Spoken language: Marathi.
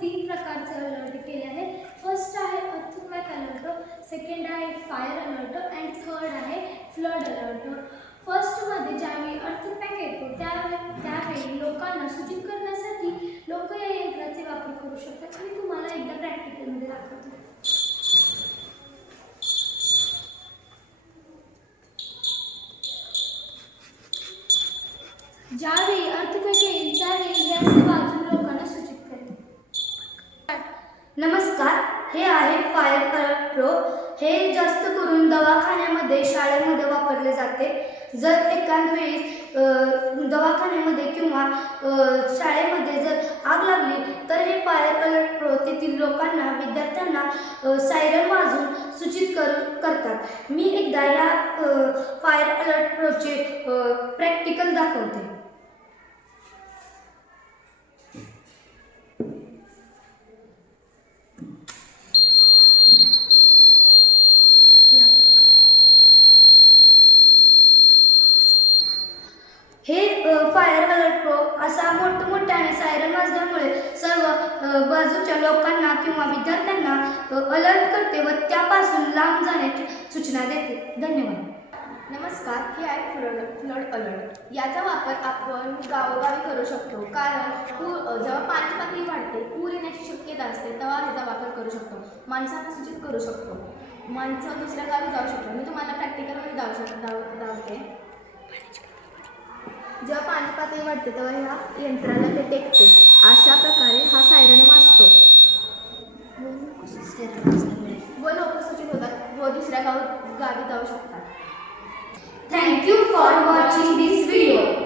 तीन प्रकारचे अलर्ट केले आहेत. फर्स्ट आहे अर्थक्वेक अलर्ट, सेकंड आहे फायर अलर्ट अँड थर्ड आहे फ्लड अलर्ट. फर्स्टमध्ये ज्यावेळी अर्थक्वेक येतो त्यावेळी लोकांना सूचित करण्यासाठी लोक या यंत्राचे वापर करू शकतात. मी तुम्हाला एकदा प्रॅक्टिकलमध्ये दाखवते. ज्यावेळी अर्थक्वेक येईल त्यावेळी हे असे वाजून लोकांना सूचित करेल. नमस्कार, हे आहे फायर अलर्ट प्रो. हे जास्त करून दवाखान्यामध्ये, शाळेमध्ये वापरले जाते. जर एखाद वेळेस दवाखान्यामध्ये किंवा शाळेमध्ये जर आग लागली तर हे फायर अलर्ट प्रो तेथील लोकांना, विद्यार्थ्यांना सायरन वाजवून सूचित करतात. मी एकदा या फायर अलर्ट प्रोचे प्रॅक्टिकल दाखवते. हे फायर अलर्ट प्रो असा मोठमोठ्याने सायरन वाजल्यामुळे सर्व बाजूच्या लोकांना किंवा विद्यार्थ्यांना अलर्ट करते व त्यापासून लांब जाण्याची सूचना देते. धन्यवाद. नमस्कार, हे आहे फ्लड अलर्ट. याचा वापर आपण गावोगावी करू शकतो, कारण जेव्हा पाणी पातळी वाढते, पूर येण्याची शक्यता असते, तेव्हा ह्याचा वापर करू शकतो. माणसांना सूचित करू शकतो, माणसं दुसऱ्या गावी जाऊ शकतो. मी तुम्हाला प्रॅक्टिकलमध्ये दाखवते. जेव्हा पाणी पातळी वाढते तेव्हा ह्या यंत्राला ते टेकते. अशा प्रकारे हा सायरन वाजतो व लोक सूचित होतात व दुसऱ्या गावी जाऊ शकतात. Thank you for watching this video.